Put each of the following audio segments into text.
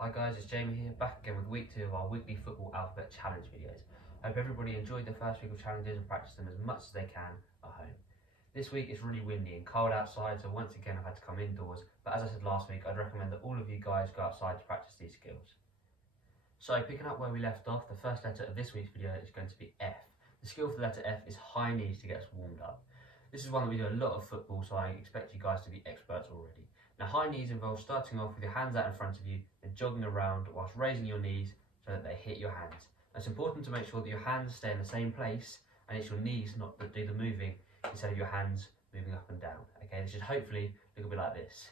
Hi guys, it's Jamie here, back again with week 2 of our weekly football alphabet challenge videos. I hope everybody enjoyed the first week of challenges and practiced them as much as they can at home. This week it's really windy and cold outside, so once again I've had to come indoors, but as I said last week, I'd recommend that all of you guys go outside to practice these skills. So picking up where we left off, the first letter of this week's video is going to be F. The skill for the letter F is high knees to get us warmed up. This is one that we do a lot of football, so I expect you guys to be experts already. Now, high knees involves starting off with your hands out in front of you and jogging around whilst raising your knees so that they hit your hands. It's important to make sure that your hands stay in the same place and it's your knees not that do the moving instead of your hands moving up and down. Okay, this should hopefully look a bit like this.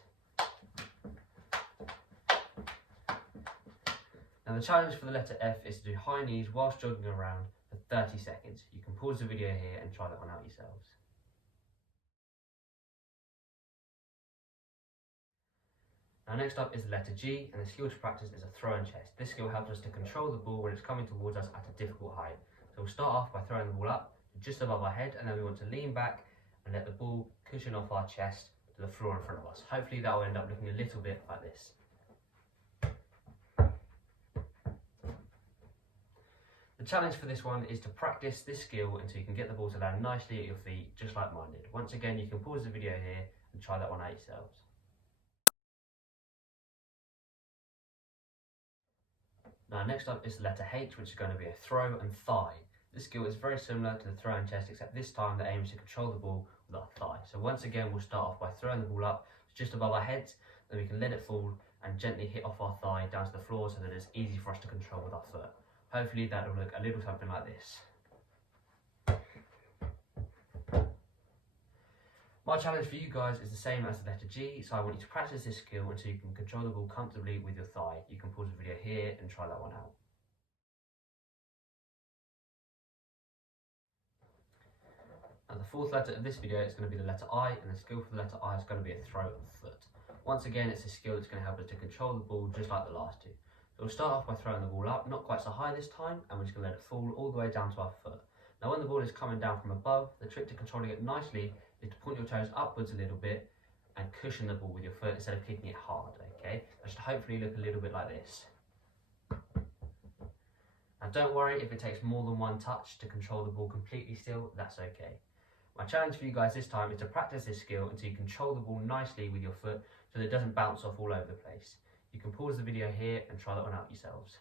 Now the challenge for the letter F is to do high knees whilst jogging around for 30 seconds. You can pause the video here and try that one out yourselves. Now next up is the letter G, and the skill to practice is a throw and chest. This skill helps us to control the ball when it's coming towards us at a difficult height. So we'll start off by throwing the ball up just above our head, and then we want to lean back and let the ball cushion off our chest to the floor in front of us. Hopefully that will end up looking a little bit like this. The challenge for this one is to practice this skill until you can get the ball to land nicely at your feet, just like mine did. Once again, you can pause the video here and try that one out yourselves. Now next up is the letter H, which is going to be a throw and thigh. This skill is very similar to the throw and chest, except this time the aim is to control the ball with our thigh. So once again we'll start off by throwing the ball up just above our heads, then we can let it fall and gently hit off our thigh down to the floor so that it's easy for us to control with our foot. Hopefully that will look a little something like this. My challenge for you guys is the same as the letter G, so I want you to practice this skill until you can control the ball comfortably with your thigh. You can pause the video here and try that one out. And the fourth letter of this video is going to be the letter I, and the skill for the letter I is going to be a throw and foot. Once again, it's a skill that's going to help us to control the ball just like the last two. So we'll start off by throwing the ball up, not quite so high this time, and we're just going to let it fall all the way down to our foot. Now when the ball is coming down from above, the trick to controlling it nicely is to point your toes upwards a little bit and cushion the ball with your foot instead of kicking it hard, okay? That should hopefully look a little bit like this. Now don't worry if it takes more than one touch to control the ball completely still, that's okay. My challenge for you guys this time is to practice this skill until you control the ball nicely with your foot so that it doesn't bounce off all over the place. You can pause the video here and try that one out yourselves.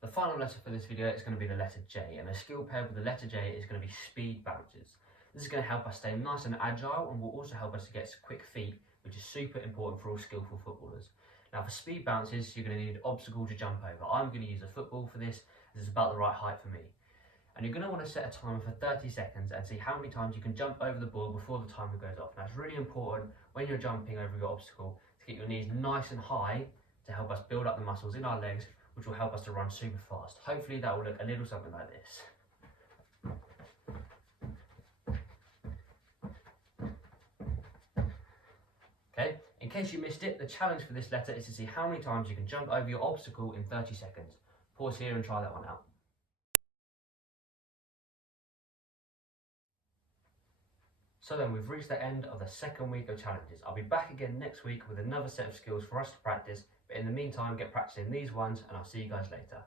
The final letter for this video is going to be the letter J, and the skill paired with the letter J is going to be speed bounces. This is going to help us stay nice and agile and will also help us to get quick feet, which is super important for all skillful footballers. Now for speed bounces, you're going to need an obstacle to jump over. I'm going to use a football for this, as it's about the right height for me. And you're going to want to set a timer for 30 seconds and see how many times you can jump over the ball before the timer goes off. Now it's really important when you're jumping over your obstacle to get your knees nice and high to help us build up the muscles in our legs, which will help us to run super fast. Hopefully that will look a little something like this. Okay, in case you missed it, the challenge for this letter is to see how many times you can jump over your obstacle in 30 seconds. Pause here and try that one out. So then we've reached the end of the second week of challenges. I'll be back again next week with another set of skills for us to practice, but in the meantime get practicing these ones and I'll see you guys later.